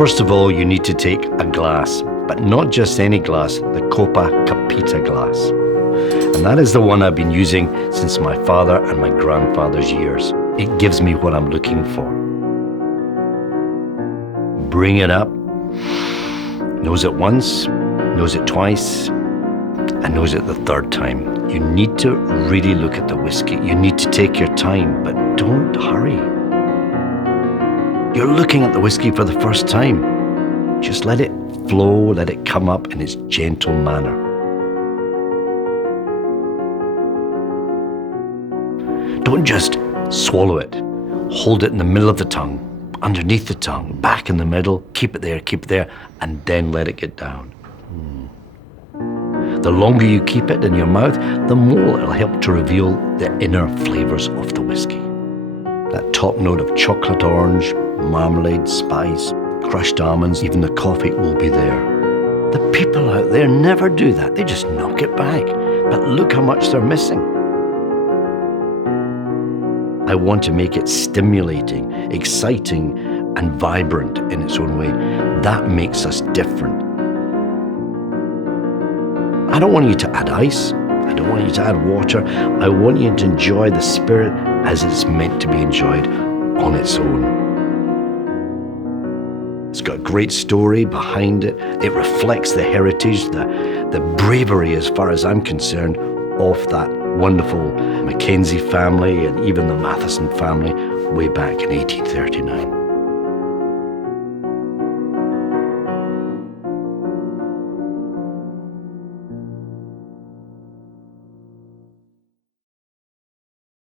First of all, you need to take a glass, but not just any glass, the Copa Capita glass. And that is the one I've been using since my father and my grandfather's years. It gives me what I'm looking for. Bring it up, nose it once, nose it twice, and nose it the third time. You need to really look at the whiskey. You need to take your time, but don't hurry. You're looking at the whiskey for the first time. Just let it flow, let it come up in its gentle manner. Don't just swallow it. Hold it in the middle of the tongue, underneath the tongue, back in the middle, keep it there, and then let it get down. The longer you keep it in your mouth, the more it'll help to reveal the inner flavors of the whiskey. That top note of chocolate orange, marmalade, spice, crushed almonds, even the coffee will be there. The people out there never do that. They just knock it back. But look how much they're missing. I want to make it stimulating, exciting, and vibrant in its own way. That makes us different. I don't want you to add ice. I don't want you to add water. I want you to enjoy the spirit as it's meant to be enjoyed on its own. It's got a great story behind it. It reflects the heritage, the bravery, as far as I'm concerned, of that wonderful Mackenzie family and even the Matheson family way back in 1839.